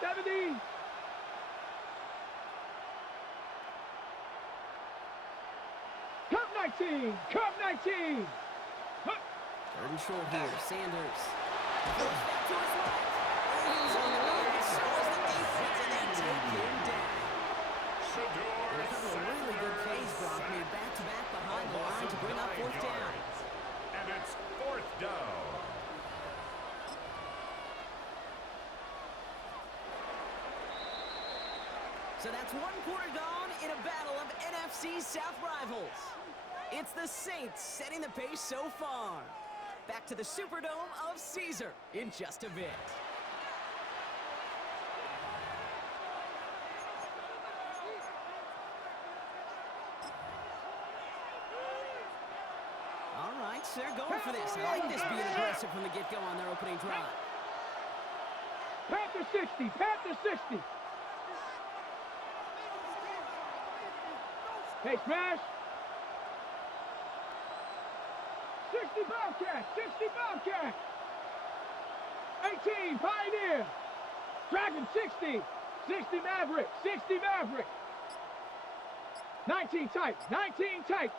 70. Cup 19. Cup 19. Third and short here. Sanders. Goes back to his left. He's on the move. So is the defense, and they take him down. A couple of really good plays, Brock, made back-to-back behind the line to bring up fourth down. And it's fourth down. So that's one quarter gone in a battle of NFC South rivals. It's the Saints setting the pace so far. Back to the Superdome of Caesar in just a bit. All right, so they're going for this. I like this being aggressive from the get-go on their opening drive. Panther 60. Panther 60. Hey, smash. 60 Bobcat. 60 Bobcat. 18 Pioneer. Dragon 60. 60 Maverick. 60 Maverick. 19 type. 19 type.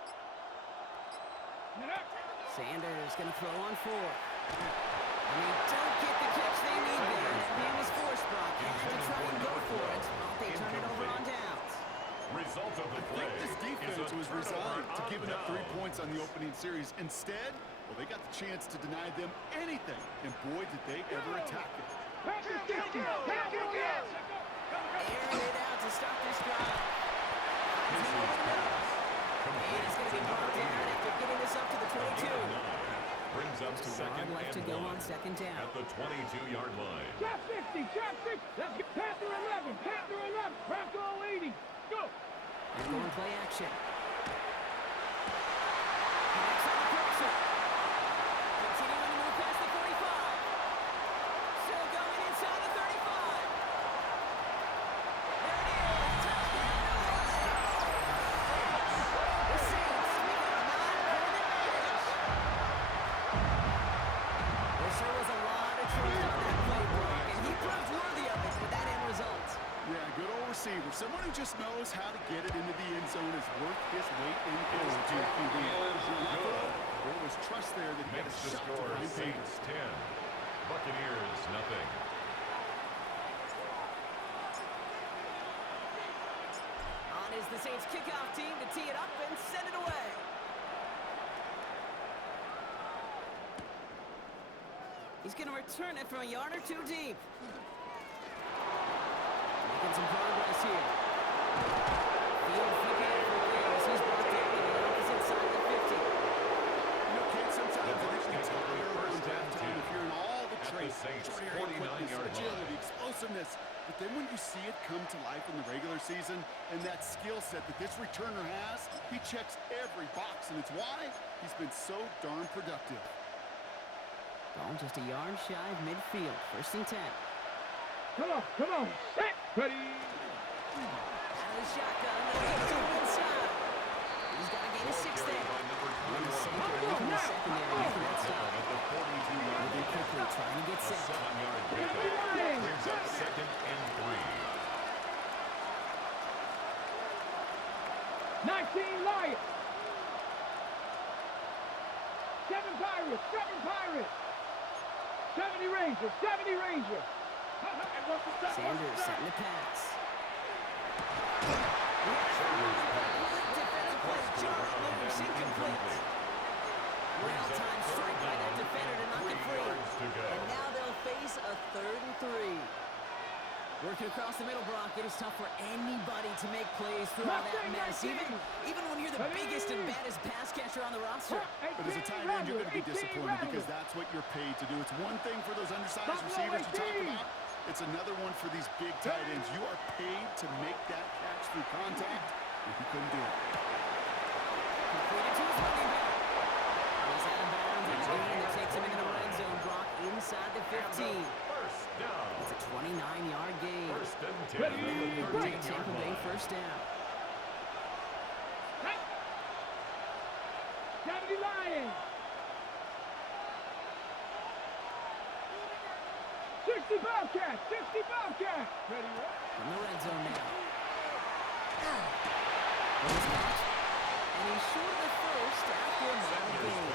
Sanders going to throw on fourth. And they don't get the catch they need there. That man was forced, Brock. They had to try and go for it. They turn it over on downs. Result of the play. I think this defense was resigned to giving up 3 points on the opening series. Instead, well, they got the chance to deny them anything. And boy, did they ever attack it. Panther 60. Panther 60. Airing it out to start this drive. And he's going to be brought down after getting this up to the 22. Brings up second left to and go one on second down. at the 22-yard line. Trap 60. Trap 60. Let's get Panther 11. Panther 11. Bronco 80. Go. And going play action. Connects on the crosser. Continuing to move past the 45. Still going inside the 35. There it is. Touchdown. The Saints make it a 9-point advantage. There sure was a lot of trust on that play, Brock, and he proved worthy of it with that end result. Yeah, good old receiver. Someone who just knows how to get it into the end zone is worth his weight in gold. There was trust there that he had a Makes the shot to score find Pater. Saints 10. Buccaneers nothing. On is the Saints kickoff team to tee it up and send it away. He's going to return it from a yard or two deep. Making some progress here. Field flipping it for clear as he's brought down to the opposite side of the 50. You know, kids, sometimes I think it's First first down time two. if you're in all the At the traits, Saints' short area quickness, 49-yard agility, line. explosiveness. But then when you see it come to life in the regular season and that skill set that this returner has, he checks every box, and it's why he's been so darn productive. Ball just a yard shy of midfield. First and 10. Come on. Come on. Set. Ready. Out of the shotgun. They'll get to him inside. He's got to gain a 6 there. And the Saints are in from the secondary after that stop. At the 42-yard Moving quickly, trying to get A set. 7-yard pickup. Brings up second and 3. 19 Lions. 7 Pirates. 7 Pirates. 70 Rangers. 70 Rangers. Sanders setting the pass. Defensive play, Charlie Lewis incomplete. Well-timed strike by that defender to knock it free. And now they'll face a 3rd and 3. Working across the middle, Brock, it is tough for anybody to make plays through all that mess, even when you're the biggest and baddest pass catcher on the roster. But as a tight end, you're going to be disappointed because that's what you're paid to do. It's one thing for those undersized receivers to talk about. It's another one for these big tight ends. You are paid to make that catch through contact, and he couldn't do it. Completed to his running back. He's out of bounds, and the gain that takes him into the red zone, Brock, inside the 15. First down. It's a 29-yard gain. First and 10. Big Tampa Bay first down. 70 Lions. 60 60 Bobcats. 60 Bobcats. Ready, what? From the red zone now. Goes out. And he's short of the first after a mile gain.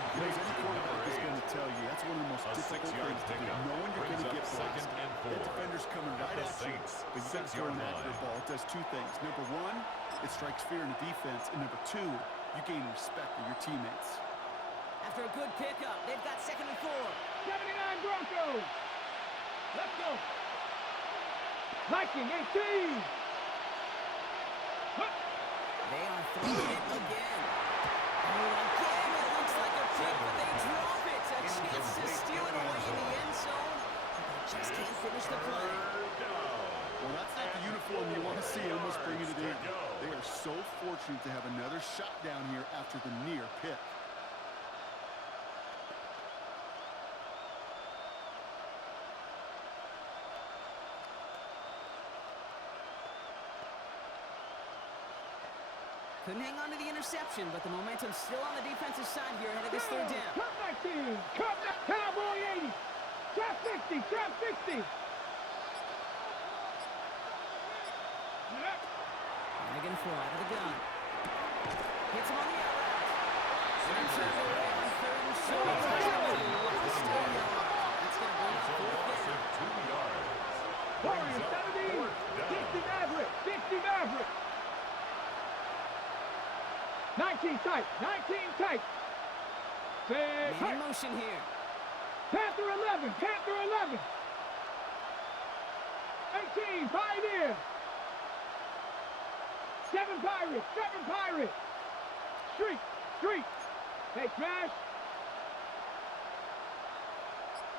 As any quarterback is going to tell you, that's one of the most difficult things to do. Knowing you're going to get blocked. That defender's coming right at you, but you got to throw an accurate ball. It does two things. Number one, it strikes fear in the defense. And number two, you gain respect of your teammates. After a good pickup, they've got 2nd and 4. 79 Broncos. Let's go. Viking 18. Huh. They are throwing it again. Oh, again, it looks like a pick, but they drop it. A chance to steal it away in the end zone. But they just can't finish the play. Well, that's not the uniform you want to see almost bringing it in. They are so fortunate to have another shot down here after the near pick. Couldn't hang on to the interception, but the momentum's still on the defensive side here ahead of this 3rd down. Cut 19. Cut that. Cowboy 80. Trap 60. Trap 60. Again, 4 out of the gun. Hits him on the out route. And turns away on 3rd and short. That's going to bring up 4th down. 2 yards. Warriors 70. 60 Maverick. 60 Maverick. 19 tight. 19 tight. Man in motion here. Panther 11. Panther 11. 18. Pioneer. 7 Pirates. 7 Pirates. Streak. Streak. Hey, Smash.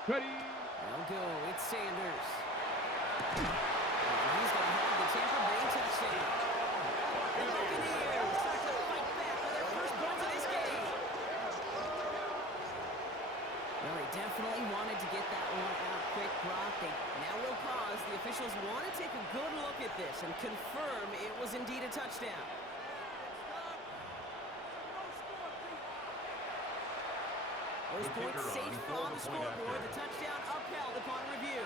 Ready. They'll go. It's Sanders. He's going to have the Tampa Bay touchdown. The Buccaneers start to fight back for their first points of this game. Well, they definitely wanted to get that one out quick, Brock. They now will pause. The officials want to take a good look at this and confirm it was indeed a touchdown. Those points safe on the scoreboard. The touchdown upheld upon review.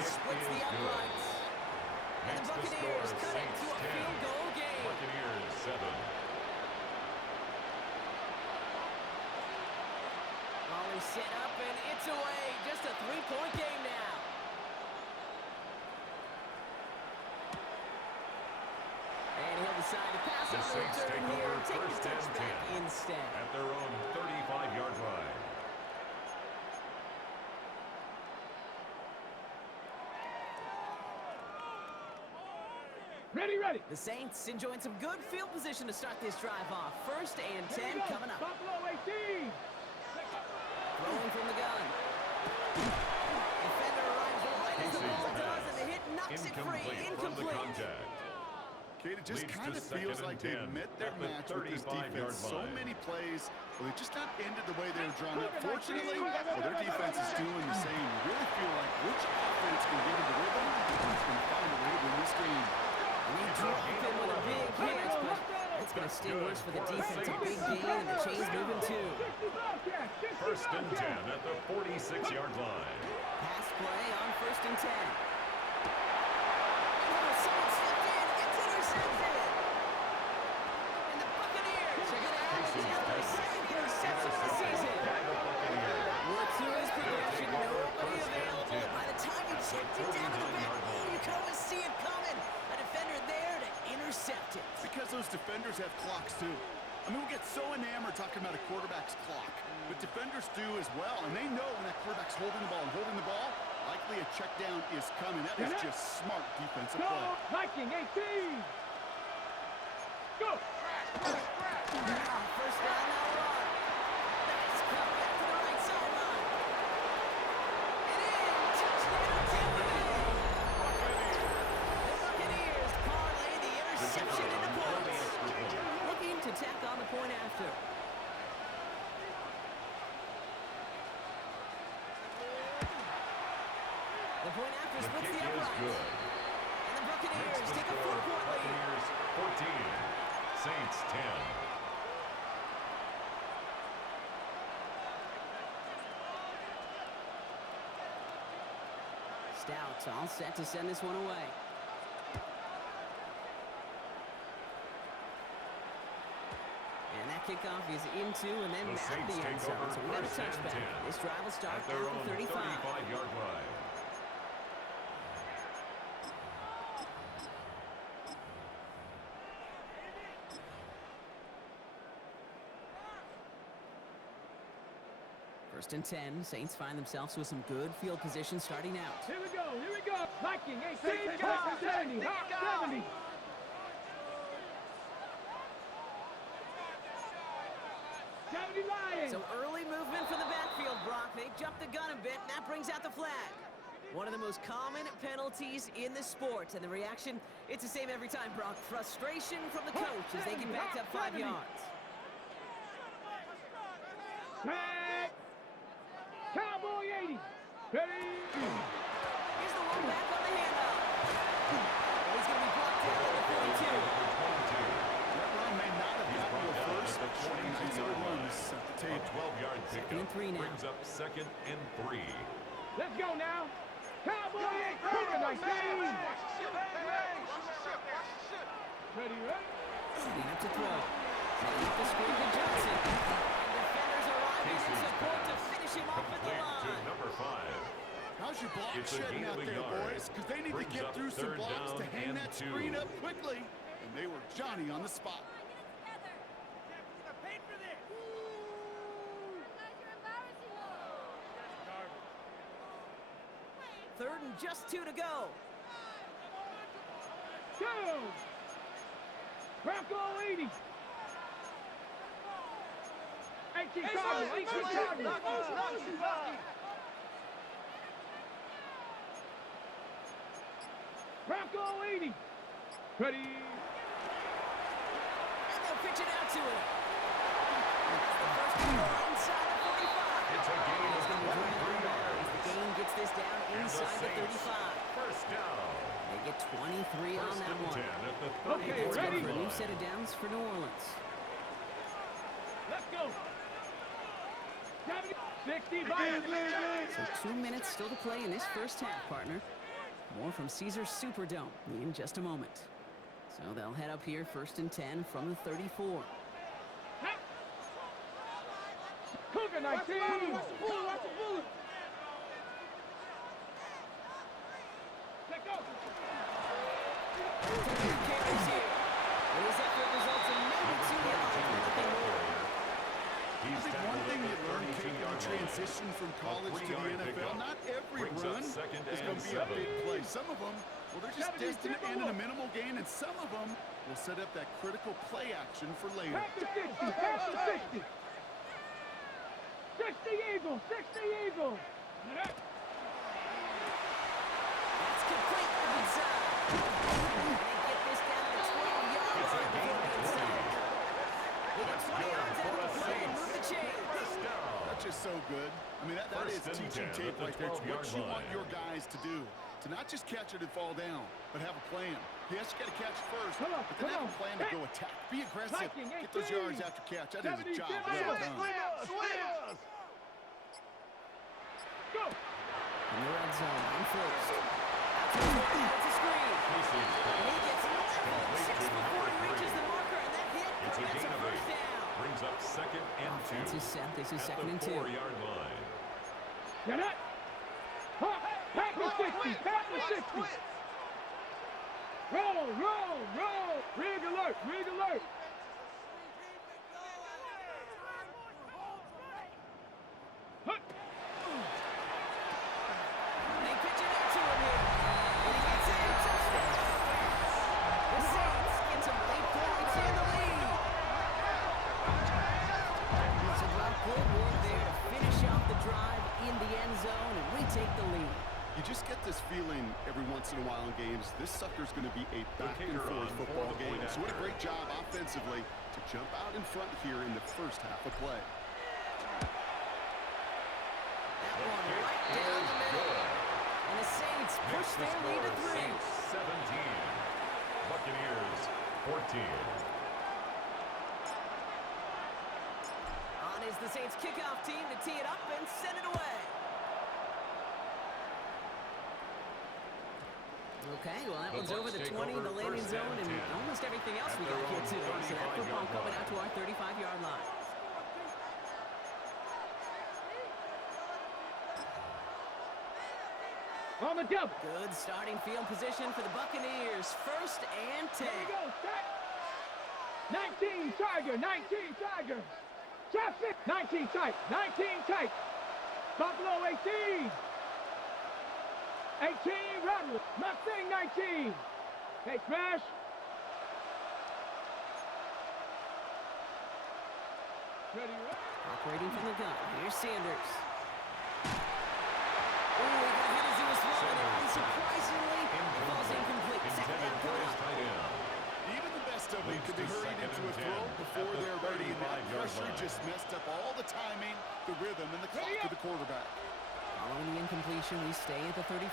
Splits the uprights. And the Buccaneers cut it to a field goal game. Buccaneers 7. Volley set up and it's away. Just a 3-point game now. And he'll decide to pass The on the Saints return take here. over Take the 1st and touchback 10 instead. at their own 35-yard line. Ready, ready. The Saints enjoying some good field position to start this drive off. 1st and 10 coming up. Buffalo 18. Throwing from the gun. Defender arrives right as the ball does, and the hit knocks it free. From the Incomplete. contact. Kate, it just Leads kind to of feels 2nd like and they've 10 met their at the match with this 35-yard defense. So line. many plays, well, they just not ended the way they were drawn up. Fortunately, well, their defense is doing the same. You really feel like which offense can get into rhythm is going to find a way to win this game. We dropped him with a big hit, but it's going to sting worse for the defense. A big gain, and the chain's moving too. 1st and 10 at the 46-yard line. Pass play on 1st and 10. Oh, someone stepped in. It's intercepted. And the Buccaneers are going to have their 2nd interception of the season. Worked through his progression. Nobody available. By the time he checked it down to the back, oh, you could almost see it coming. A defender there to intercept it. Because those defenders have clocks too. I mean, we get so enamored talking about a quarterback's clock, but defenders do as well, and they know when that quarterback's holding the ball, likely a check down is coming. That is just smart defensive play. Viking 18. Go. 1st down, now run. Nice cut back to the right sideline. And in, touchdown, Tampa Bay. The Buccaneers parlay the interception into points. Looking to tack on the point after. The point after splits the uprights. And the Buccaneers Makes the take a score 4-point lead. Buccaneers 14, Saints 10. Stout all set to send this one away. And that kickoff is into and then The out of Saints the end take zone. over So we got a first and touchback. 10. This drive will start At their at own the 35. 35-yard line. First and 10. Saints find themselves with some good field position starting out. Here we go, here we go. Viking, 18, hot 70, hot 70. Lions. So early movement from the backfield, Brock. They jumped the gun a bit, and that brings out the flag. One of the most common penalties in the sport. And the reaction, it's the same every time, Brock. Frustration from the coach as they get backed up 5 yards. Tag. Cowboy 80. Ready. Here's the one back on the handoff. And he's going to be blocked down at the 42. That run may not have gotten to a first, but showing nice yard runs at the A tape. 12-yard Second and pickup 3 now. brings up second and 3. Let's go now. Cowboy 8. Quicker, 19. Ready, ready. Setting up to throw. Setting up the screen to Johnson. And defenders arriving in support to finish him off at the Complete to line. number 5. How's your block It's a shedding gain out of a there, yard. boys? Because they need to Brings get up through some third blocks to down hang and that 2. screen up quickly. And they were Johnny on the spot. Third and just 2 to go. Go. Bronco 80. 18 Cardinals. 18 Cardinals. Bronco 80. Ready. And they'll pitch it out to him. That's the first one inside the 45. It's a gain of It's going to be 23 yards. the gain gets this down And inside the Saints, 35. first down. They get 23 on First that and one. 10 at the Okay, That's 34-yard good for a new line. set of downs for New Orleans. Let's go. 70, 65. So 2 minutes still to play in this first half, partner. More from Caesars Superdome in just a moment. So they'll head up here first and 10 from the 34. Cougar 19. Watch the bullet. Let go. Carries here. And his effort results in maybe 2 yards, but nothing more. I think one thing you learn, Kate, in the transition from college to the 3-yard NFL, pickup. not every Brings up run second is and going to be a 7. big play. Some of them, well, they're just 70, destined to end in a 70. minimal gain, and some of them will set up that critical play action for later. Pass the 60. Pass the 60. 60 Eagles. 60 Eagles. That's complete inside. And they get this down to the 12-yard It's a line gain before of they 20. inside. They get 20 yards out of the play and move the chains. First down. That's just so good. I mean, that is First and teaching 10 tape at the right there. It's what 12-yard you want line. your guys to do. To not just catch it and fall down, but have a plan. Yes, you got to catch it first, Come on, but then come have a on. plan to go attack. Be aggressive. Viking, Get those 18. yards after catch. That is a 70, job 70. well done. Go. In the red zone, on first. Out to his right, it's a screen. Casey's And he gets Complete just to before he number reaches 3. the marker, and that hit, It's a that's gain a of first 8. down. Brings up second and 2. Offense is set. This is At second the and 2. 4-yard line. Get it. Pack the 60. Pack the 60. Roll. Rig alert. Hut. They pitch it out to him here. And he gets in. Touchdown. The Saints get some late points in the lead. It's about good work there to finish off the drive in the end zone and retake the lead. You just get this feeling every once in a while in games. This sucker's going to be a The back and kicker forth on for football the game. point So what a after. great job offensively to jump out in front here in the first half of play. That one right down the middle. And the Saints push Makes the their lead to score 3. Saints 17. Buccaneers 14. On is the Saints kickoff team to tee it up and send it away. Okay, well, that one's over the 20 in the landing zone and almost everything else we got here today. So that football coming out to our 35-yard line. On the double. Good starting field position for the Buccaneers. 1st and 10. Here we go, set. 19 Tiger, 19 Tiger. Traffic, 19 tight, 19 tight. Buffalo 18. 18 Rattler, Mustang 19. Hey, smash. Ready, Operating from the gun. Here's Sanders. Oh, he got hit as he was throwing it. Unsurprisingly, it falls incomplete. Second down coming up. Even the best of them could be hurried into a throw before they're ready. And that pressure just messed up all the timing, the rhythm, and the clock of the quarterback. Following the incompletion, we stay at the 35.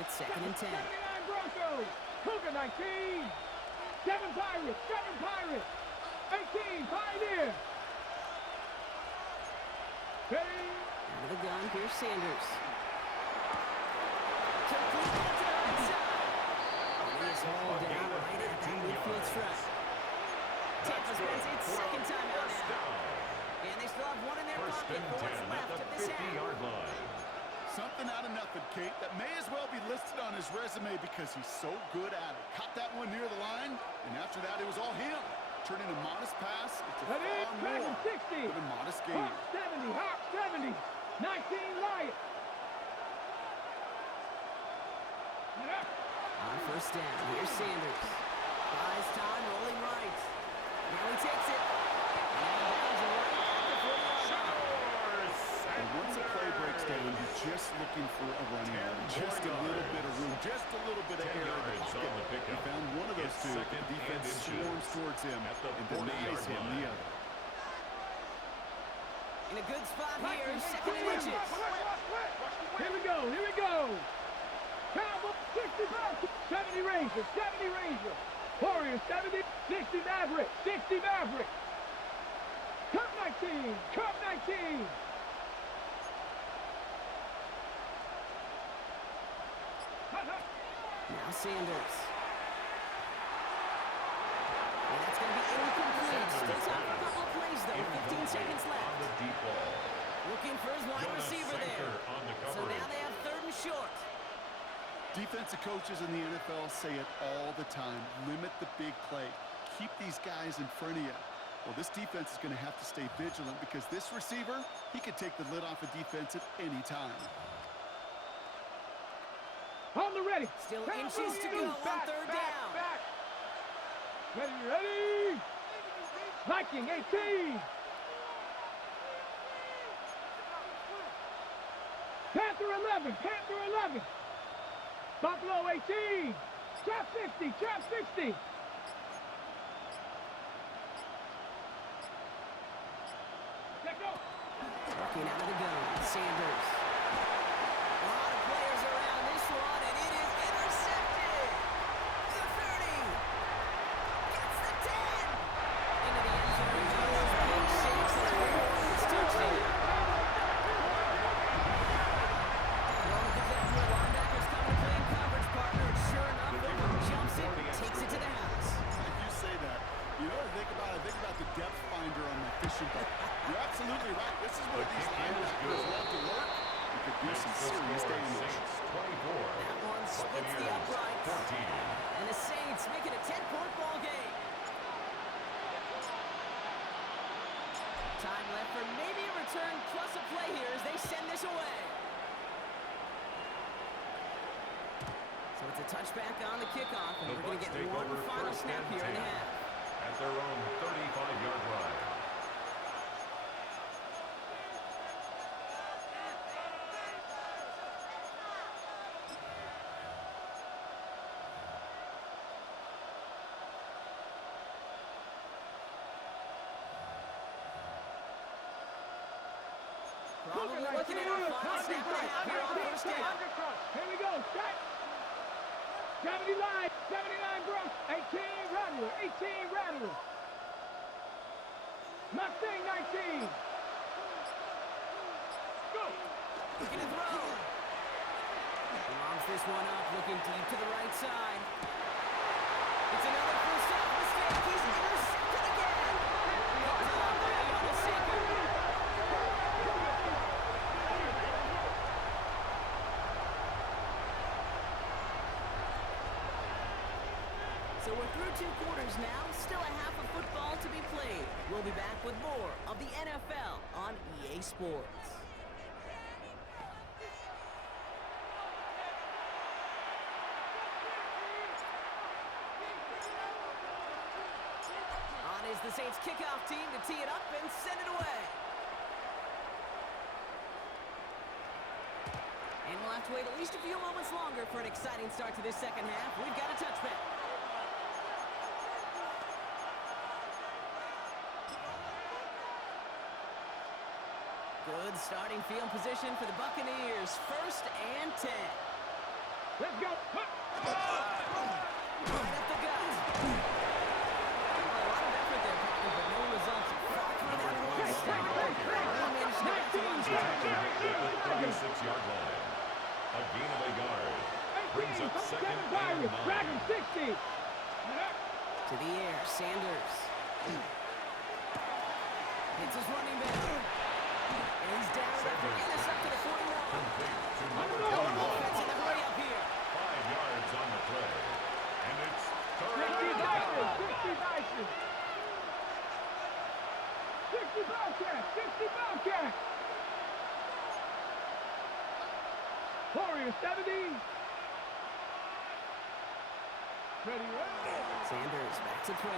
It's 2nd and 10. 79 Broncos. Cougar 19. 7 Pirates, 7 Pirates. 18 Pioneer. Ready. Out of the gun, here's Sanders. Complete to the right side. And he is hauled down right at that midfield strike. Tampa spends its second time out now. And they still have one in their pocket for what's left of this half. Something out of nothing, Kate, that may as well be listed on his resume because he's so good at it. Caught that one near the line, and after that, it was all him. Turning a modest pass into far more 60. than a modest game. Hawk 70, Hawk 70. 19 Lions. On 1st down, here's Sanders. Buys time, rolling right. Now he takes it. And bounds it right at the 40-yard line. And once a play breaks down, you're just looking for a running room. Just a little bit of room, just a little bit of air in the pocket. He found one of those two. The defense swarms towards him and denies him the other. In a good spot here, 2nd and inches. Here we go, here we go. Cowboys 65, 70 Rangers, 70 Rangers. Warriors 70, 60 Maverick, 60 Maverick. Cup 19, Cup 19. Now Sanders. And that's going to be incomplete. Still time for a couple of plays, though. 15 seconds left. Looking for his wide receiver there. So now they have 3rd and short. Defensive coaches in the NFL say it all the time. Limit the big play. Keep these guys in front of you. Well, this defense is going to have to stay vigilant because this receiver, he could take the lid off a defense at any time. On the ready. Still inches to go on 3rd down. Back. Ready. Viking 18. Panther 11, Panther 11. Buffalo 18. Trap 60, Trap 60. Let go. Working out of the gun, Sanders. A lot of players around this one, and it is intercepted. The 30. Gets the 10. Into the end zone. Jones big shakes and it's touchdown. Throwing it down to a linebacker's coming to play in coverage, partner. Sure enough, jumps it, takes it to the house. If you say that, you know what I think about? I think about the depth finder on my fishing boat. You're absolutely right. This is where these linebackers love to work. You could do some serious damage. That one splits the uprights. And the Saints make it a 10-point ball game. Time left for maybe a return plus a play here as they send this away. So it's a touchback on the kickoff, and we're going to get one final snap here in the half. At their own 35-yard line. Probably looking at our final snap of the half here on 1st down. Here we go. Set. 79, 79 Brock, 18 Rattler, 18 Rattler. Nothing, 19. Go. Looking to throw. He launches this one up, looking deep to the right side. It's another first half mistake. He's intercepted again. Picked up by Yonaseku. So we're through 2 quarters now. Still a half of football to be played. We'll be back with more of the NFL on EA Sports. On is the Saints kickoff team to tee it up and send it away. And we'll have to wait at least a few moments longer for an exciting start to this second half. We've got a touchback. Good starting field position for the Buccaneers. 1st and 10. Let's go. Right up the gut. A lot of effort there, Bobby, but no results. Fought through that one. Really managed to get to one. At the 36-yard line. A gain of a yard. Brings up 2nd and 9. Dragon 60. To the air, Sanders. Hits his running back. And he's down after intercept to the 41. Complete to number Offense in 21. the hurry up here. 5 yards on the play. And it's 60 third Boston, down. 60 Boston. 60 Bobcats, 60 Bobcats. Warriors 70. Ready, Sanders back to throw.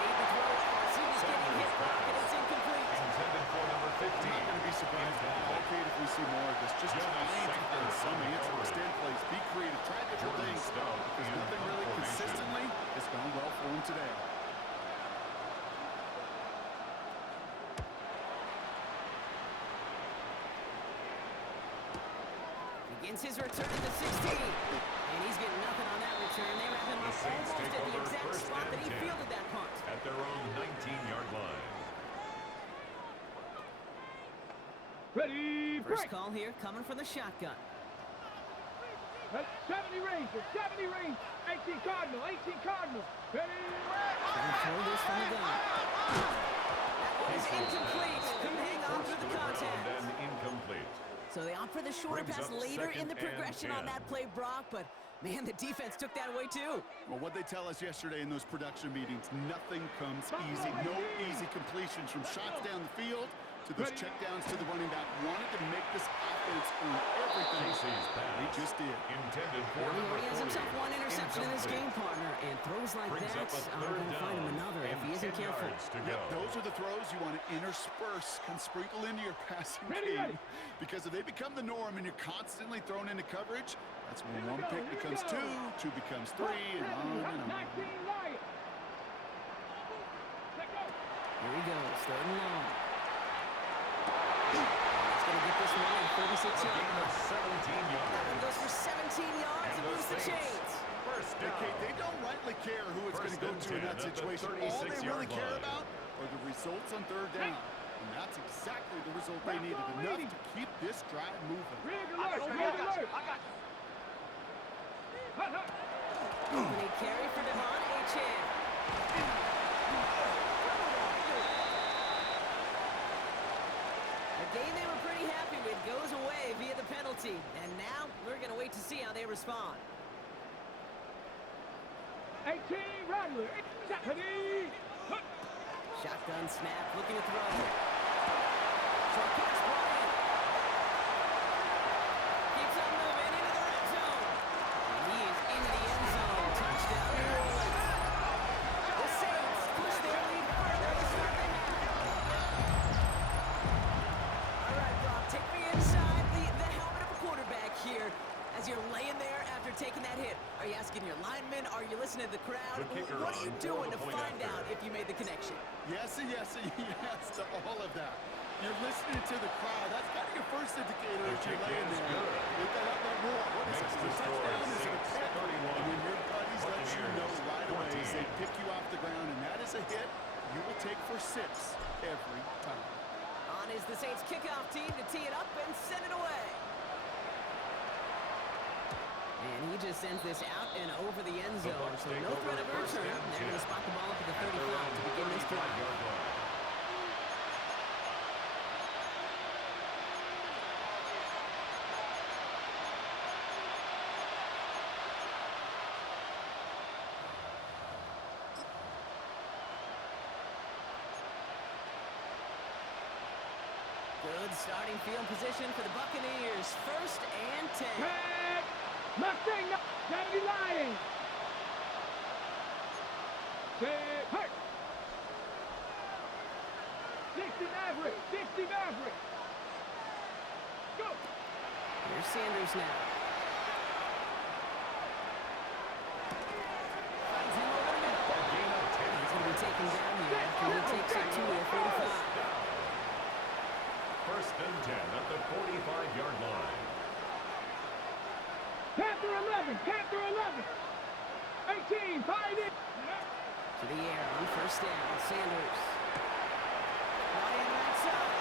Made the throw as he was getting hit back, and it's incomplete. Intended for number 15. I'm not going to be surprised at all, Kate, if we see more of this. Just trying to find some answer. Extend plays, be creative, try different things. Because nothing really consistently has gone well for him today. Begins his return to the 16. And he's getting nothing on that return. They wrap him up Saints almost take at the over exact 1st spot that and he 10. fielded that punt. At their own 19-yard line. ready, First break. call here coming from the shotgun. 70 Rangers, 70 Rangers. 18 Cardinal, 18 Cardinal. Ready, Trying to throw this from the gun. That one is incomplete. Couldn't hang on through the contact. And incomplete. So they opt for the shorter Brings pass up later in 2nd the progression and on that 10. play, Brock, but man, the defense took that away too. Well, what they tell us yesterday in those production meetings, nothing comes easy. No easy completions from shots down the field to those checkdowns to the running back. Wanted to make this offense earn everything. Casey's pass. He just did. Intended for He number already has 40. himself one interception in this game, Incomplete. partner, and throws like Brings that up a are third going to find him down another if and he isn't 10 careful. yards to go. Yep, those are the throws you want to intersperse, kind of sprinkle into your passing game. Because if they become the norm and you're constantly thrown into coverage, that's when one pick becomes two becomes three, and on and on. 19 Lions. Let go. Here he goes, 3rd and long. He's going to get this one in 36 A gain yards. of 17 yards. That one goes for 17 yards and And the moves the Saints. chains. First Hey, down. Kate, they don't rightly care who it's going to go First to in and that 10 at the situation. All they 36-yard really care line. about are the results on 3rd down. And that's exactly the result they needed. Enough to keep this drive moving. Rig alert, rig alert. Opening carry for Devon Achane. A game they were pretty happy with goes away via the penalty. And now we're going to wait to see how they respond. 18 Rattler. 70. Shotgun snap, looking to throw. Short pass, Bryant. Keeps on moving into the red zone. And he is into the end zone. Touchdown, New Orleans. The Saints push their lead further to start the half. All right, Brock, take me inside the helmet of a quarterback here. As you're laying there after taking that hit, are you asking your linemen? Are you listening to the crowd? The kicker What are you on doing to for the point find after. out if you made the connection? Yes and yes and yes to all of that. You're listening to the crowd. That's kind of your first indicator The that you're kick laying is there. good. Get that roar. What is Makes it? the A score touchdown? Is it a pick? 6-31. And when your buddies let you know Buccaneers, right away as they 14. pick you off the ground, and that is a hit you will take for 6 every time. On is the Saints kickoff team to tee it up and send it away. And he just sends this out and over the end The zone. Bucks So take no over threat of a first return. and They're going to 10. spot the ball up at the At their 35 own to begin this drive. 35-yard line. Good starting field position for the Buccaneers. First and 10. Head. Mustang. 70 Lions. Set. Hurt. 60 Maverick. 60 Maverick. Go. Here's Sanders now. Finds him over the middle. A gain of 10 He's going to be yards. taken down here after he takes it to the 45. First and 10 at the 45-yard line. Panther 11. Panther 11. 18. Find it. To the air on first down. Sanders. Not in right side.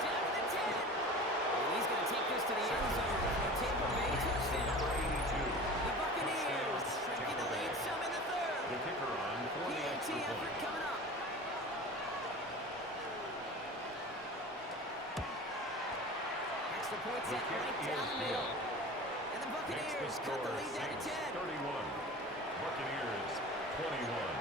Down to the 10. And he's going to take this to the end zone for a Tampa Bay touchdown. Number 82. The Buccaneers shrinking the lead some in the third. The kicker on for the PAT extra effort point. coming up. Extra point set The kick right down is the middle. good. And the Makes the Buccaneers cut score the lead down to 10. Saints 31. Buccaneers 21.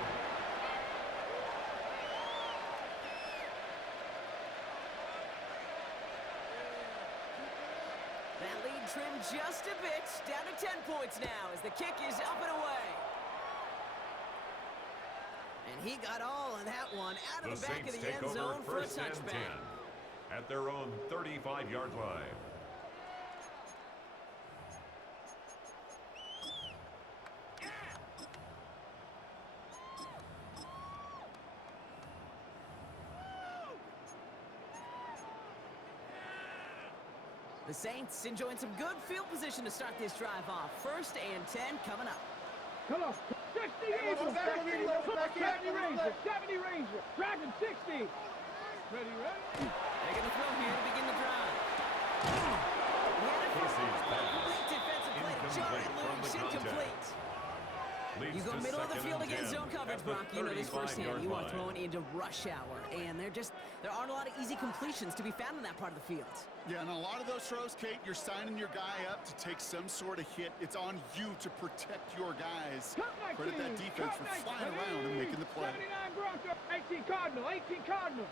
That lead trimmed just a bit. Down to 10 points now as the kick is up and away. And he got all of that one out of The the back Saints of the take end over zone for a first and 10 touchback. at their own 35-yard line. The Saints enjoying some good field position to start this drive off. First and 10 coming up. Come on. 60 Eagles. 70 Ranger. 70 Ranger. Dragon 60. Ready, ready. They're going to throw here to begin the drive. He had it for This is a pass. great defensive play to Jordan Incomplete from Lynch. the Incomplete. Leads You go to middle of the second field and against 10 zone coverage, at the Brock. You know this 35-yard firsthand. You are line. throwing into rush hour, and there aren't a lot of easy completions to be found in that part of the field. Yeah, and a lot of those throws, Kate, you're signing your guy up to take some sort of hit. It's on you to protect your guys. Credit that defense for flying around and making the play. 79 Bronco. 18 Cardinal. 18 Cardinal.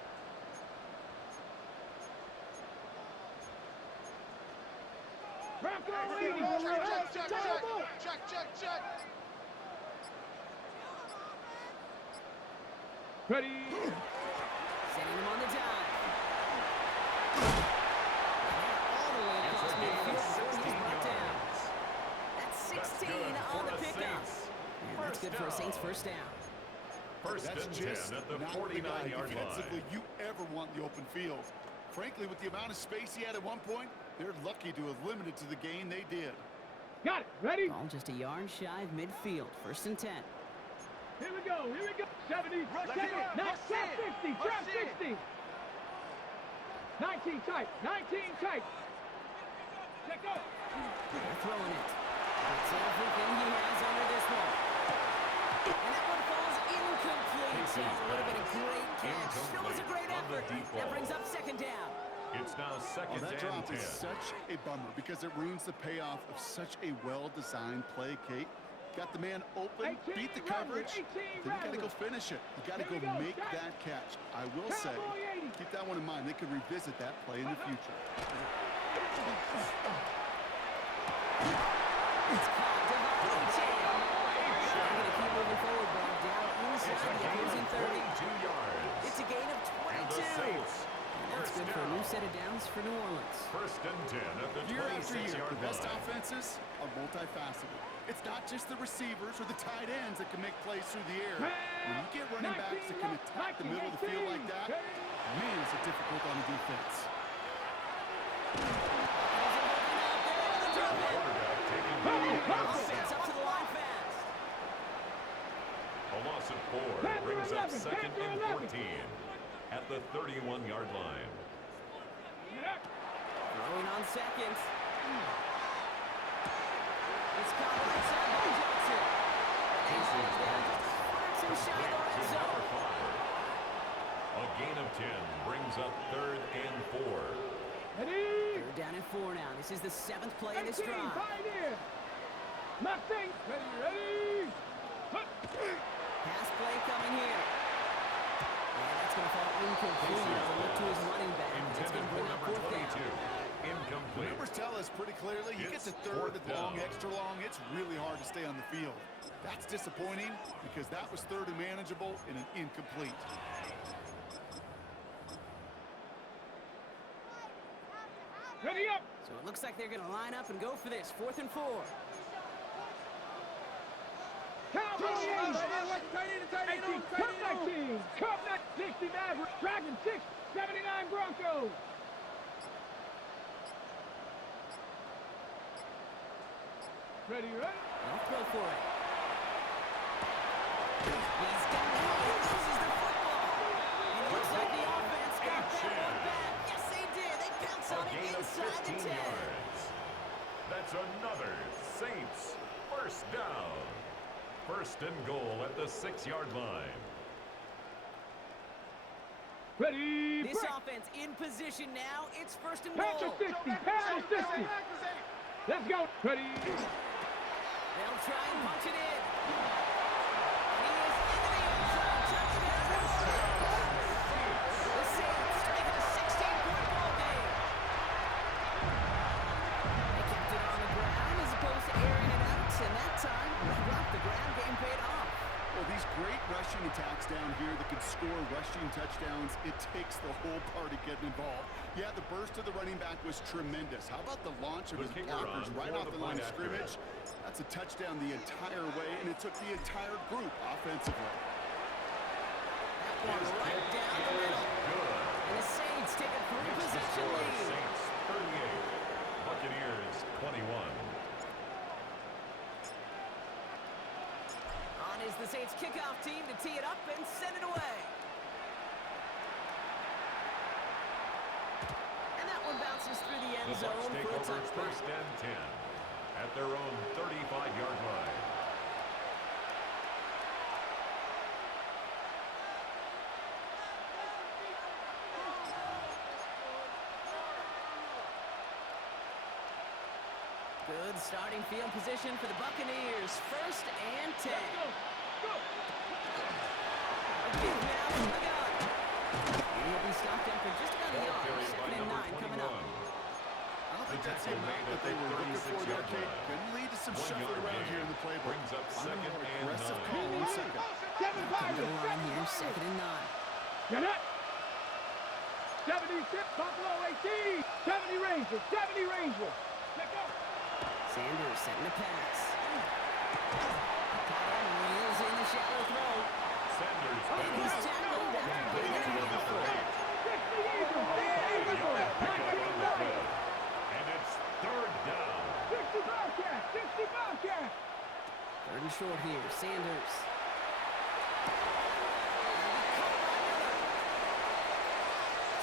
Bronco 80. Check. Ready. Sending him on the dive. All the way across midfield before he's brought down. That's 16 on the pickup. And that's good for a Saints first down. First That's and just 10 at the not the guy 49-yard defensively line. you ever want in the open field. Frankly, with the amount of space he had at one point, they're lucky to have limited to the gain they did. Got it. Ready. Ball just a yard shy of midfield. First and 10. Here we go. 70. Trap 60. Trap 60. 19 tight. 19 tight. Check out. They're throwing it. It's everything he has under this one. And that one falls incomplete. Casey's That would have been a pass. great catch. Still was a great Incomplete on the effort. deep That ball. brings up second down. It's now second That and drop 10. is such a bummer because it ruins the payoff of such a well-designed play, Kate. Got the man open, 18 beat the Rattler, coverage, 18 then you got to go Rattler. finish it. You got to Here go we go, make Jack. that catch. I will say, Cowboy 80. keep that one in mind. They could revisit that play in the future. It's caught. Devontae Chan. They're going to keep moving forward, ball down It's inside a the gain opposing of 30. 42 yards. It's a gain of And the 22. Saints, That's first good for a new down. set of downs for New Orleans. First and 10 at the Year after year, 26-yard the best line. offenses are multifaceted. It's not just the receivers or the tight ends that can make plays through the air. When you get running backs that can attack the middle of the field like that, man, is it difficult on the defense. Offense up to the line fast. A loss of 4 brings up 2nd and 14 at the 31-yard line. Throwing on seconds. It's caught right side by Johnson. Casey's Down just too shy of the red to zone. number 5. A gain of 10 brings up 3rd and 4. Ready? They're down at 4 now. This is the 7th play of this 18, drive. pioneer. Nothing. Ready? Pass play coming here. And that's going to fall incomplete. They'll look to his running back. It's Intended going to for bring up number 4th 22. down. Incomplete. Numbers tell us pretty clearly, you get It's to third and 4th long, down. extra long, it's really hard to stay on the field. That's disappointing because that was third and manageable and an incomplete. Ready up. So it looks like they're going to line up and go for this. 4th and 4. Cowboys. Come 19. Come 60 Maverick. Dragon 6. 79 Broncos. Ready? They'll throw for it. He's got it. He loses the football. And it looks like the offense got that one back. Yes, they did. They pounce A on it gain of inside the 15 10. yards. That's another Saints first down. 1st and goal at the 6-yard line. Ready? This break. offense in position now. It's 1st and Panther goal. 60. Panther 60. Let's go. Ready? They'll try and punch it in. And he is into the end zone. Touchdown. The Saints take a 16-point ball game. They kept it on the ground as opposed to airing it out, and that time, right off the ground, game paid off. Well, these great rushing attacks down here that can score rushing touchdowns, it takes the whole party getting involved. Yeah, the burst of the running back was tremendous. How about the launch of The his kicker blockers on right for off the the line point of after scrimmage? That's a touchdown the entire way, and it took the entire group offensively. That one right down the middle. Good. And the Saints take a It's the three-possession score. lead. Saints 38. Buccaneers 21. On is the Saints kickoff team to tee it up and send it away. And that one bounces through the end The zone Bucks take for a over touchdown. 1st and 10 at their own 35-yard line. Good starting field position for the Buccaneers. 1st and 10. A give now from the gun. And he'll be stopped after just about a yard. Carried by 2nd and number 9 coming up. 21. I don't think The that's the tackle amount made that at they the were looking for 36-yard there, Kate. line. Can lead to some 1 shuffling yard around gain here in the playbook. brings up I'm 2nd more and aggressive 9. call on 2nd. Come to the line here. 2nd and 9. Get up. 76 Buffalo 18. 70 Rangers. 70 Rangers. Let's go. Sanders setting the pass. Tight end reels in the shallow throw. Sanders And he's tackled after getting it in the foot. 60 Eagles. 60 Eagles. And it's 3rd down. 60 Bobcats. 60 Bobcats. 3rd and short here. Sanders.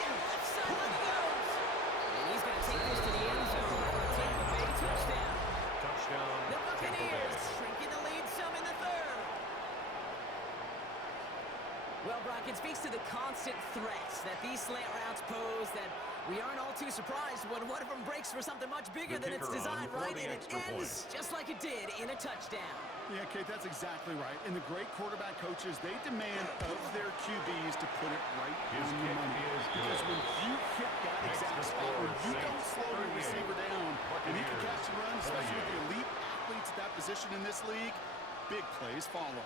Down the left sideline he goes. And he's going to take this to the end zone for a Tampa Bay touchdown. Touchdown. The Tampa Buccaneers Bay. shrinking the lead some in the 3rd. Well, Brock, it speaks to the constant threats that these slant routes pose that we aren't all too surprised when one of them breaks for something much bigger The than it's kicker on designed, for right? the And it extra ends just like it did in a touchdown. Yeah, Kate, that's exactly right. And the great quarterback coaches, they demand of their QBs to put it right His on the kick money. is Because good. when you hit that exact Extra spot, when score, you don't Saints slow your 38. receiver down, and he can catch and run, especially with the 28. elite athletes at that position in this league, big plays follow.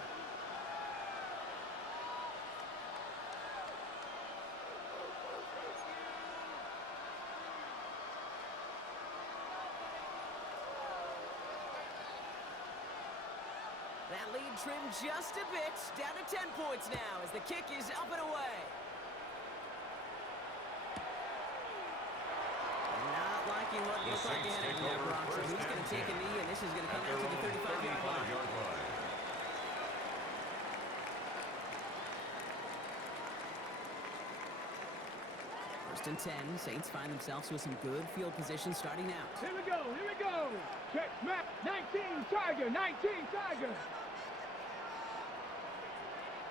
trimmed just a bit. Down to 10 points now as the kick is up and away. Not liking what looks like a headache there, Brock. So he's going to take a knee, and this is going to come out to the 35-yard line. First and 10. Saints find themselves with some good field position starting out. Here we go, here we go. Check, smack. 19, Tiger, 19, Tiger.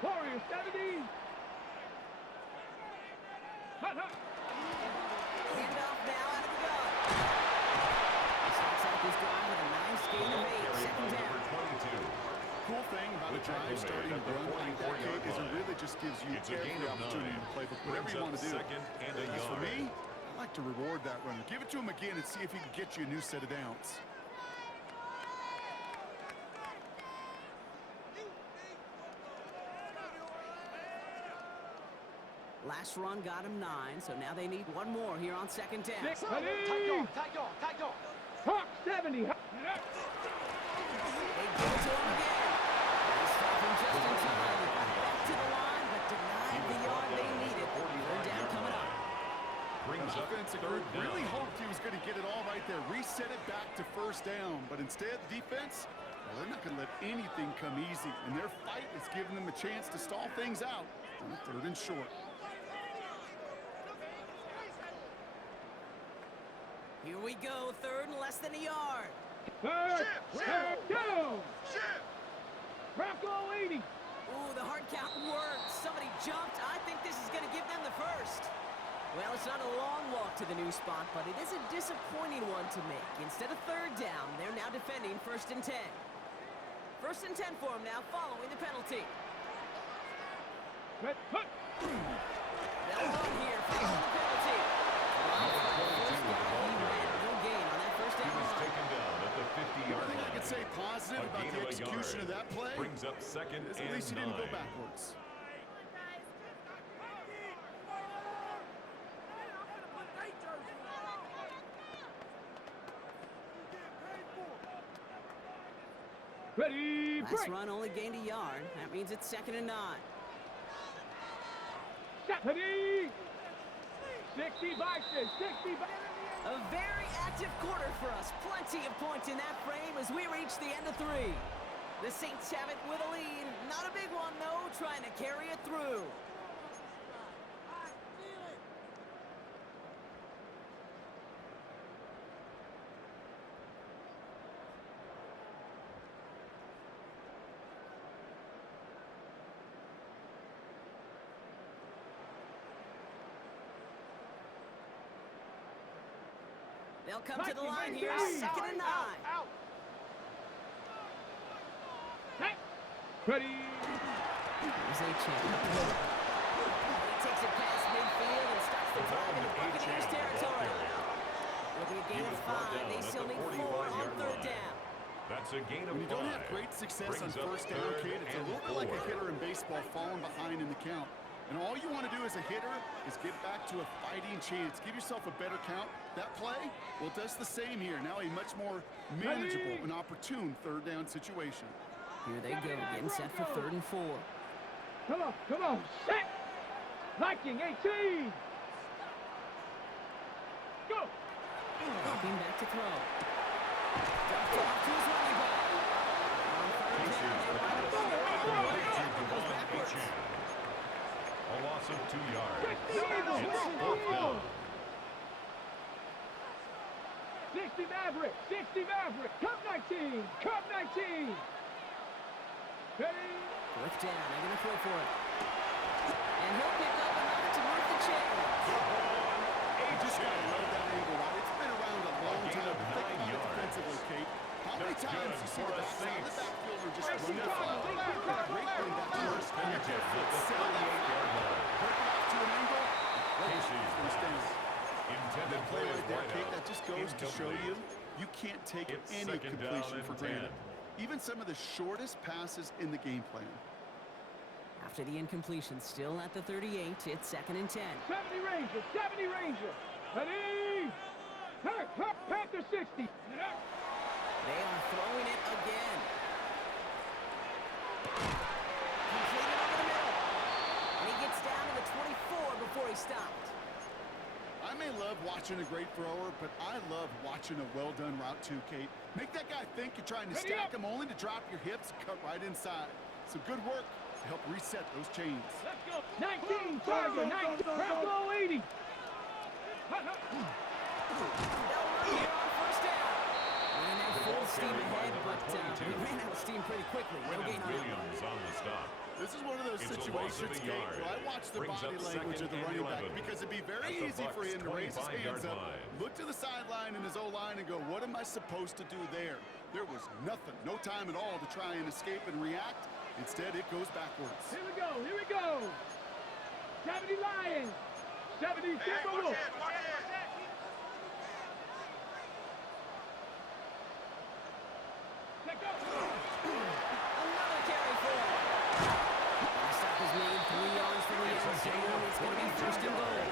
Warriors, 70. Hut, hut. Handoff now out of the gun. He starts out this drive with a nice gain of 8. Second down. Cool thing about a drive starting to run like that, Kate, is it really just gives you every opportunity to play whatever you want to do. As for me, I like to reward that runner. Give it to him again and see if he can get you a new set of downs. Last run got him 9, so now they need one more here on second down. Hawk 70. They give it to him again. They stop him just in time. They got back to the line, but denied the yard they needed. Third down coming up. The offensive group really hoped he was going to get it all right there. Reset it back to first down. But instead, defense, well, they're not going to let anything come easy. And their fight is giving them a chance to stall things out on third and short. Here we go, third and less than a yard. Third down. Bronco 80. Ooh, the hard count worked. Somebody jumped. I think this is going to give them the first. Well, it's not a long walk to the new spot, but it is a disappointing one to make. Instead of third down, they're now defending first and 10. First and 10 for them now, following the penalty. They'll run here, facing the penalty. No gain on that first down. He was taken down at the 50-yard line. I could say positive about the execution of that play. Brings up second and 9. At least he didn't go backwards. Ready, last run only gained a yard. That means it's second and 9. Ready. 60 boxes, 60 boxes. A very active quarter for us. Plenty of points in that frame as we reach the end of 3. The Saints have it with a lead. Not a big one, though, trying to carry it through. They'll come to the line here, second and 9. Ready. Here's A-Chain. He takes it past midfield and starts the drive into Buccaneers territory. It'll be a gain of 5. They still need 4 on third down. That's a gain of 5. When you don't have great success on first down, Kate, it's a little bit like a hitter in baseball falling behind in the count. And all you want to do as a hitter is get back to a fighting chance. Give yourself a better count. That play, well, does the same here. Now a much more manageable and opportune third down situation. Here they go, getting set for third and 4. Come on, set. Viking 18. Go. Looking back to throw. Dumped off to his running back. On third down, they line up on the right. Goes backwards. A loss of 2 yards. It's fourth down. 60 Maverick, 60 Maverick. Cup 19, Cup 19. Ready. Fourth down, they're going to throw for it. And he'll pick up enough to move the chain. You just got to love that angle. It's been around a long time. Think about it defensively, Kate. How many times you see the backside of the backfielder just run the foul? Great run back to first. And you get foot set on that foot. Break it off to an angle. Intended play right there, Kate. That just goes to show you can't take any completion for granted. Even some of the shortest passes in the game plan. After the incompletion, still at the 38, it's second and 10. 70 Rangers, 70 Rangers. Ready. Panther 60. They are throwing it again. Completed over the middle. And he gets down to the 24 before he stopped. I may love watching a great thrower, but I love watching a well-done route too, Kate. Make that guy think you're trying to stack him only to drop your hips and cut right inside. Some good work to help reset those chains. Let's go. 19, Tiger, 19, Bravo 80. They'll run here on first down. Running that full steam ahead, but we ran out of steam pretty quickly. No gain on that one. Williams on the stop. This is one of those It's a loss of situations, a Kate, yard. where I watch the Brings body up language of the second and running back 11. because it'd be very At the easy for Buccs' him to raise his 25-yard hands up, line. look to the sideline and his O-line and go, what am I supposed to do there? There was nothing, no time at all to try and escape and react. Instead, it goes backwards. Here we go, here we go. 70 Lions, 70 Timberwolves. Check out. Another carry for him. The stop is made 3 yards from the end zone. It's going to be first and goal.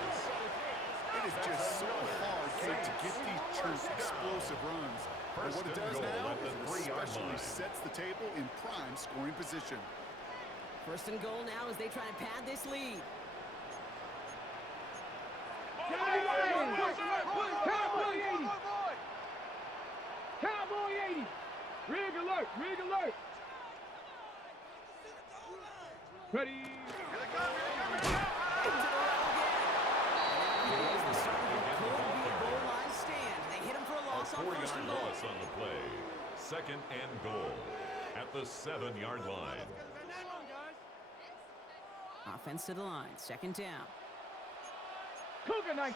It is just so hard, Kate, to get these true explosive runs. But what it does now is it especially sets the table in prime scoring position. First and goal now as they try and pad this lead. Cowboy 80. Cowboy 80. Rig alert, rig alert. Ready. Into the run again. And now here's the start of what could be a goal line stand. They hit him for a loss on first and 4-yard goal. loss on the play. Second and goal at the 7-yard line. Offense to the line. Second down. Cougar 19.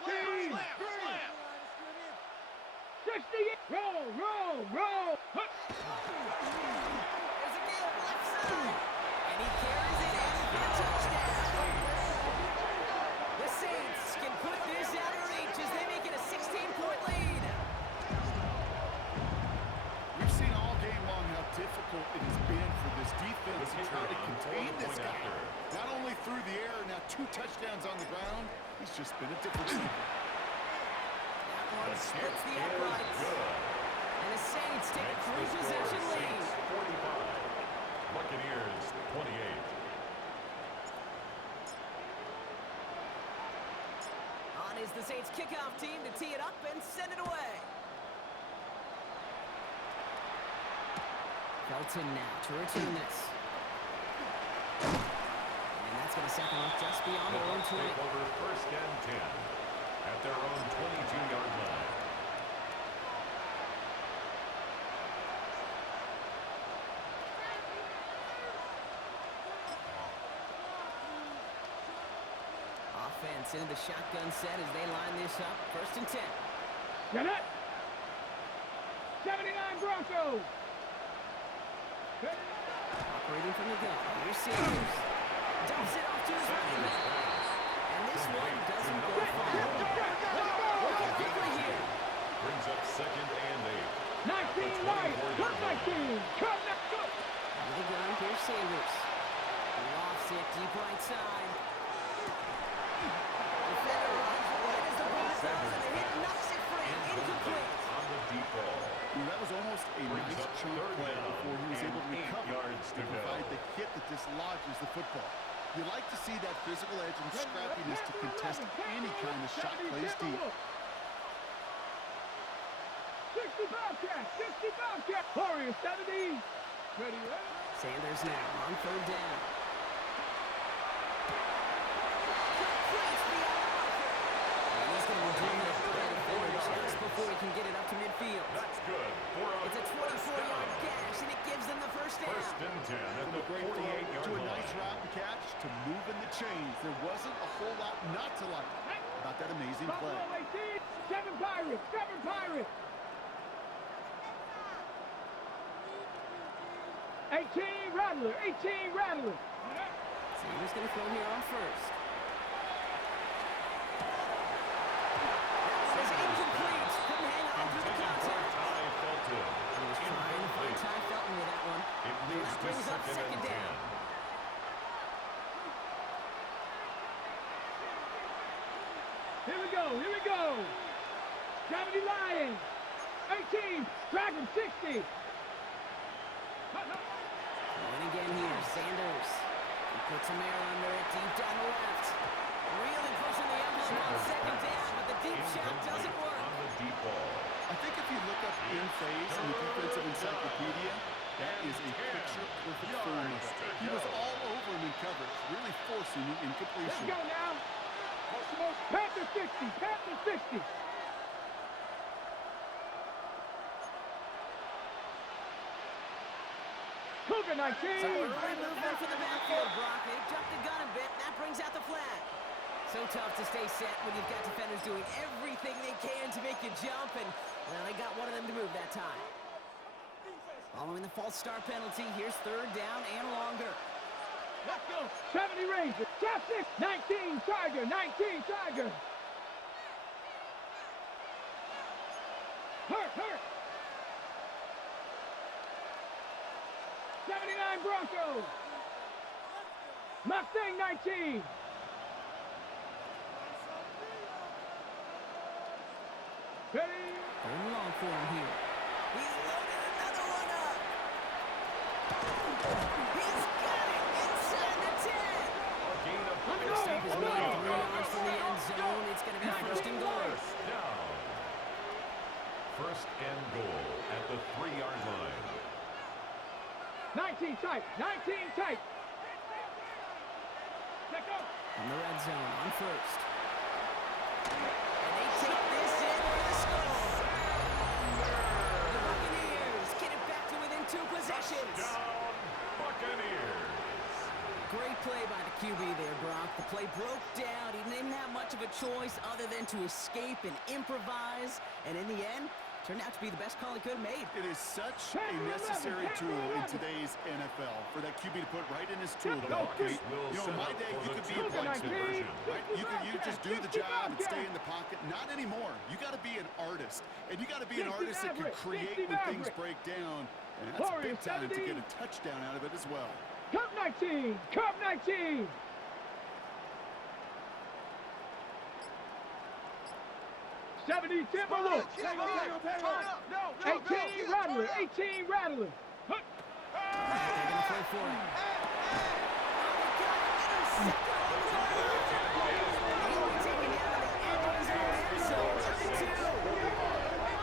60. Roll, roll, roll. There's a give left side. And he carries it in for the touchdown. The Saints can put this out of reach as they make it a 16-point lead. We've seen all game long how difficult it has been for this defense to try to contain this guy. Not only through the air, now 2 touchdowns on the ground. He's just been a difference maker. That one splits the uprights. And the Saints take a 3-possession lead. 45. Buccaneers 28. On is the Saints kickoff team to tee it up and send it away. Felton now to return this. And that's going to set them up just beyond The their own Bucks 20. take over first and 10 at their own 22-yard line. Offense into the shotgun set as they line this up. First and 10. Get it. 79 Broncos. Operating from the gun. Here's Sanders. Dumps it off to his running back. And this one doesn't go far. Working quickly here. Brings up second and 8. 19 Lions. Cut 19. Cut that good. Under the gun, here's Sanders. Lofts it deep right side. Defender runs right as the ball does, and the hit knocks it free. Incomplete. On the deep ball. That was almost a Brings nice up chunk third play down before he was able to and 8 recover yards to and go. provide the hit that dislodges the football. You like to see that physical edge and scrappiness to contest any kind of shot plays deep. 60 Bobcats. 60 Bobcats. Warriors 70. Ready, ready. Sanders now on third down. Completes beyond the marker. And he's going to return that play to finish just before he can get it up to midfield. That's good. It's a 24-yard gash, and it gives them the first down. First and 10 at the Great throw 48-yard to a line. nice route to catch to move in the chains. There wasn't a whole lot not to like about that amazing play. Buffalo 18. 7 Pirates. 7 Pirates. 18 Rattler. 18 Rattler. Sanders going to throw here on first. That was incomplete. Couldn't hang on through the contact. Ty Felton. He was trying to find Ty Felton with that one. It And leads that to brings up second and 10. down. Here we go. Here we go. 70 Lions. 18. Dragon 60. And again here, Sanders. He puts some air under it, deep down the left. Really pushing the envelope on second down, but the deep shot doesn't work. On the deep ball. I think if you look up in phase in the defensive encyclopedia, that is a picture-perfect form of it. He was all over him in coverage, really forcing the Let's incompletion. go now. Panther 60. Panther 60. Cougar 19. So early movement for the backfield, Brock. They jumped the gun a bit, and that brings out the flag. So tough to stay set when you've got defenders doing everything they can to make you jump, and well, they got one of them to move that time. Following the false start penalty, here's third down and longer. Let's go. 70 Rangers. Top 6. 19 Tiger. 19 Tiger. Hurt. 79 Broncos. Mustang 19. Ready? Third and long for him here. He's loaded another one up. He's got it inside the 10. A gain of First up is made 3 yards from the end zone. It's going to be first and goal. First down. First and goal at the 3-yard line. 19 tight. 19 tight. Let's go. From the red zone on first. And they take this in for the score. The Buccaneers get it back to within 2 possessions. Down, Buccaneers. Great play by the QB there, Brock. The play broke down. He didn't have much of a choice other than to escape and improvise. And in the end, turned out to be the best call he could have made. It is such a necessary tool in today's NFL for that QB to put right in his tool belt. You know, in my day, you could be a points version, right? You just do the job and stay in the pocket. Not anymore. You got to be an artist, and you got to be an artist that can create when things break down. And that's big time to get a touchdown out of it as well. Cup 19. Cup 19. '70 Timberwolves. 18 Rattler. 18 Rattler. They're going to play for it.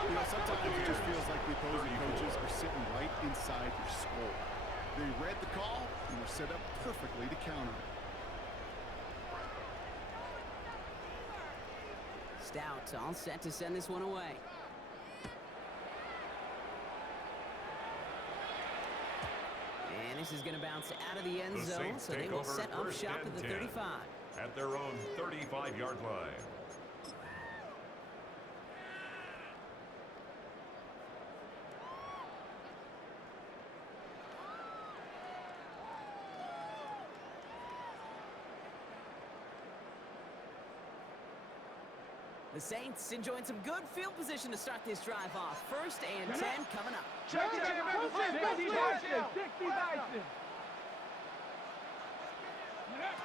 You know, sometimes it just feels like the opposing coaches are sitting right inside your skull. They read the call and were set up perfectly to counter it. Stout all set to send this one away. And this is going to bounce out of the end zone, so they will set up shop at the 35. At their own 35-yard line. The Saints enjoying some good field position to start this drive off. First and 10 coming up. 60 Bison. 60 Bison. Going back to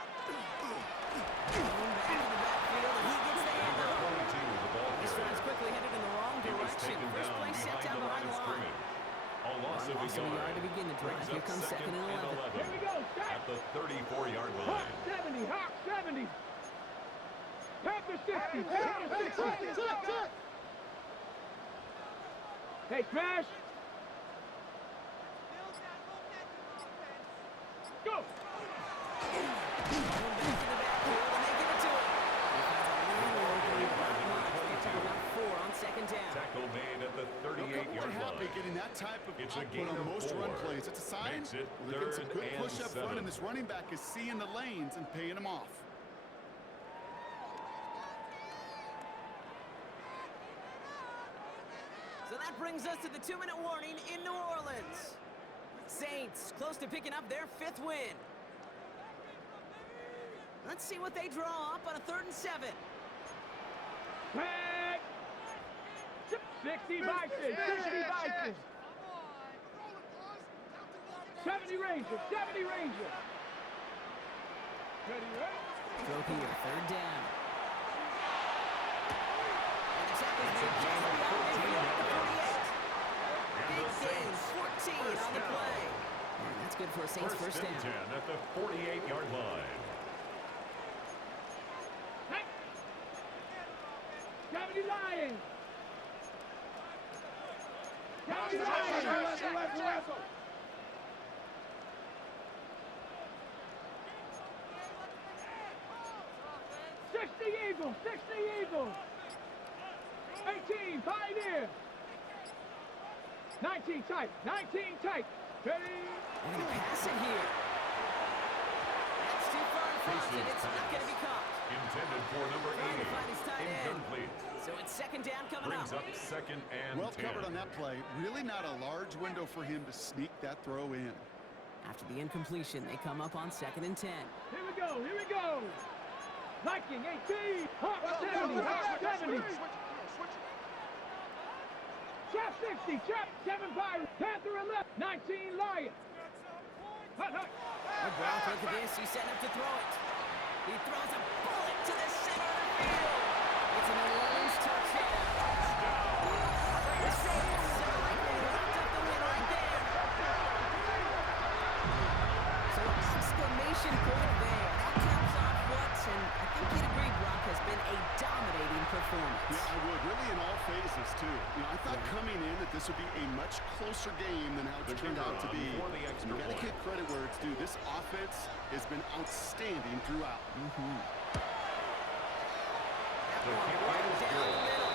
the backfield, and he gets the handoff. This drive's quickly headed in the wrong direction. First play set down behind the line. A loss of a yard to begin the drive. Here comes second and 11. Here we go. At the 34-yard Hawk line. 70. Hawk 70. Panther 60. Panther 60. Hey, Crash. Go. Tackle made at the 38-yard line. Getting that type of It's a output gain on of most 4. run plays. It's a sign. Makes it They're getting some third good and push up front, 7. and this running back is seeing the lanes and paying them off. So that brings us to the 2-minute warning in New Orleans. Saints close to picking up their 5th win. Let's see what they draw up on a 3rd and 7. Back. 60 Bison. 60 Bison. 70 Rangers. 70 Rangers. Ready, right? Throw here, 3rd down. And the tackle's made just beyond midfield at the 48. Big gain, 14 on the play. And that's good for a Saints first and down. 10 at the 48-yard line. 70 Lions. 70 Lions. 60 Eagles, 60 Eagles. 18 Pioneer. 19 tight, 19 tight. Ready? And a pass it here. That's too far in front, and it's not going to be caught. Intended for number Trying to find his 80. tight end. Incomplete. So it's second down coming Brings up. up second and Well 10. covered on that play. Really not a large window for him to sneak that throw in. After the incompletion, they come up on second and 10. Here we go, here we go. Viking 18, Hawk 70, Hawk 70. Trap 60, trap 7 Pirates, Panther 11, 19 Lions. Hut, hut. McGrath, look at this. He's setting up to throw it. He throws a bullet to the center of the field. It's an New Orleans touchdown. The Saints are likely to wrap up the win right there. So an exclamation point there. That caps off what, and I think you'd agree, Brock, has been a dominating performance. Yeah, I would. Really in all phases, too. I thought coming in that this would be a much closer game than how it's turned out to be. For the extra You got to point. give credit where it's due. This offense has been outstanding throughout. That The one kick right is down good. the middle.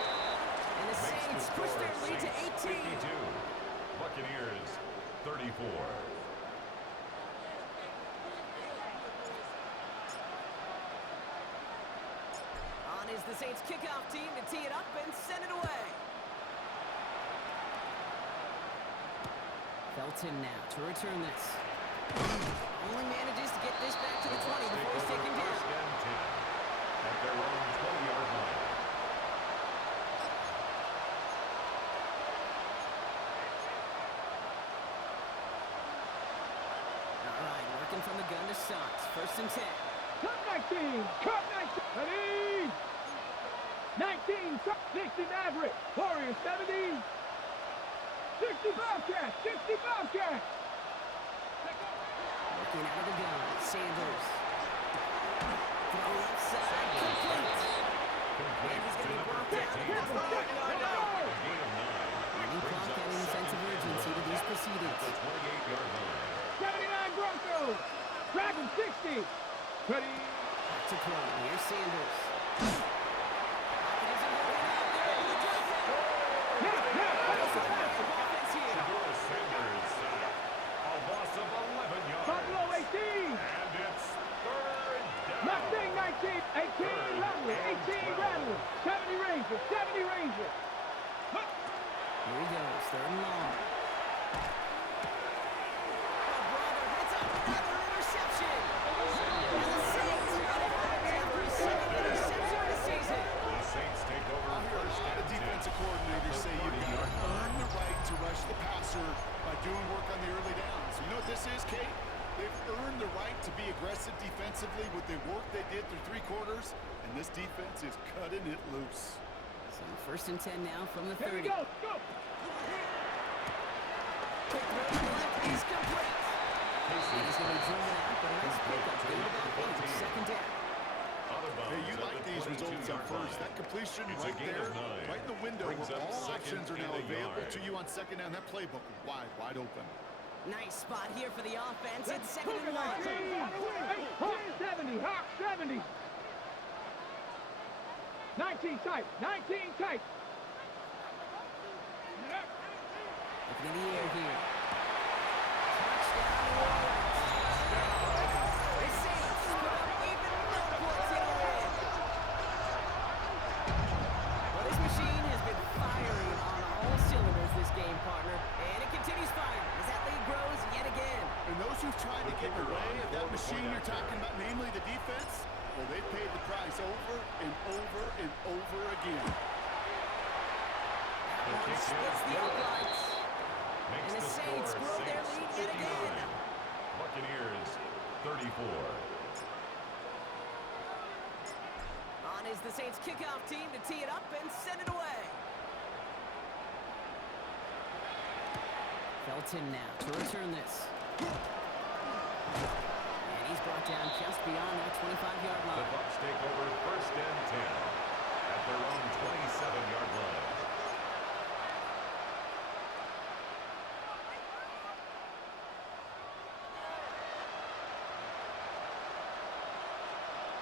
And the Makes the Saints score push their lead to Saints 18. 52. Buccaneers 34. On is the Saints kickoff team to tee it up and send it away. Felton now to return this. Only manages to get this back to the 20 before he's taken down. First and 10 at their own 20-yard line. All right, working from the gun to Sox. First and 10. Cut 19, cut 19. Ready? 19, 60 Maverick, Warriors 70. 60 Bobcats, 60 Bobcats. Working out of the gun. Sanders. Throw left side. Complete. And he's going to be brought down at the 5-yard line. Gain of 9. Running clock adding a sense of urgency to these proceedings. The 28-yard line. 79 Broncos. Dragon 60. Ready? Back to throw. Here's Sanders. Shador Sanders. A loss of 11 yards. Buffalo 18. And it's third down. Mustang 19. 18 Rattler. 18 Rattler. 70 Rangers. 70 Rangers. Here he goes. Third and long. Brother hits another interception. And the Saints run it back after his second interception of the season. The Saints take over I heard a first lot of and 10. defensive coordinators say you've got to earn the right to rush the passer by doing work on the early downs. You know what this is, Kate? They've earned the right to be aggressive defensively with the work they did through 3 quarters, and this defense is cutting it loose. So first and 10 now from the Here 30. we go. Go. Quick throw to the left is complete. And he's going to be driven out, but a nice pickup. Gain about 8. Second down. Out of bounds Hey, you at like the these results up 22-yard first. line. That completion It's a right gain there, of 9. right in the window Brings where up all second options are and now a available yard. to you on second down. That playbook wide open. Nice spot here for the offense. It's second and 1. Hawk 70. Hawk 70. 19 tight. 19 tight. Looking in the air here. Touchdown, New Orleans. The Saints put up even more points in a win. Well, this machine has been firing on all cylinders this game, partner. And it continues firing as that lead grows yet again. And those who've tried to get in the way of that machine you're talking about, namely the defense, well, they paid the price over and over and over again. That one splits the uprights. Makes And the Saints score grow their Saints lead yet 59. again. Buccaneers 34. On is the Saints kickoff team to tee it up and send it away. Felton now to return this. And he's brought down just beyond that 25-yard The line. Bucks take over first and 10 at their own 27-yard line.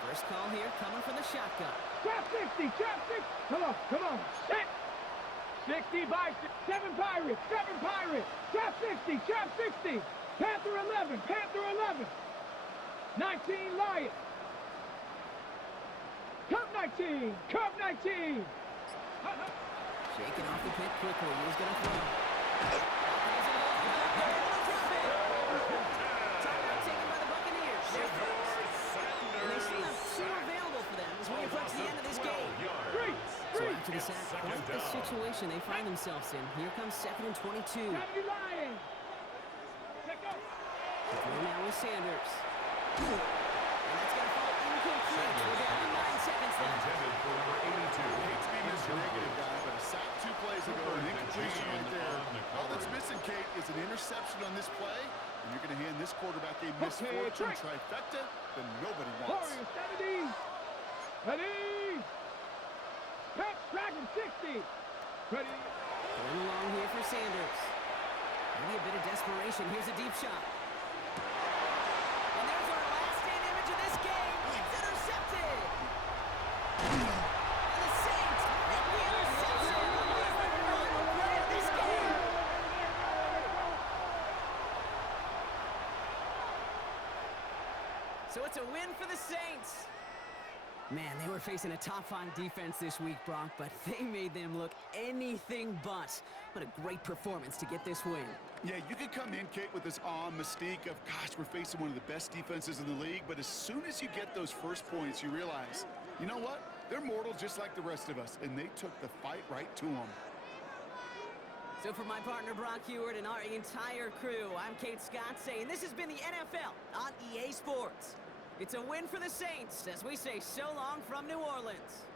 First call here coming from the shotgun. Trap 60, trap 60. Come on, set. 60 Bison, 7 Pirates, 7 Pirates. Trap 60, trap 60. Panther 11, Panther 11. 19 Lions. Cub 19, Cub 19. Shaking off the pit quickly. He's going to throw. Timeout taken by the Buccaneers. They're first. And they still have 2 available for them as we approach the end of this game. So after the sack, quite the situation they find themselves in. Here comes 2nd and 22. 70 Lions. Take up. The throw now is Sanders. And that's going to fall incomplete. We're down to 9 seconds left. Intended for number 82. Hate to be Mr. Negative guy, but a sack 2 plays ago, an incompletion right there. All that's missing, Kate, is an interception on this play, and you're going to hand this quarterback a misfortune trifecta that nobody wants. Warriors 70. Ready. Pep Dragon 60. Ready. Going along here for Sanders. Maybe a bit of desperation. Here's a deep shot. And there's our last stand image of this game. It's intercepted. And the Saints make the interception. The final play of this game. So it's a win for the Saints. Man, they were facing a top-5 defense this week, Brock, but they made them look anything but. What a great performance to get this win. Yeah, you could come in, Kate, with this mystique of, gosh, we're facing one of the best defenses in the league, but as soon as you get those first points, you realize, you know what? They're mortal just like the rest of us, and they took the fight right to them. So for my partner, Brock Heward, and our entire crew, I'm Kate Scott saying this has been the NFL on EA Sports. It's a win for the Saints as we say so long from New Orleans.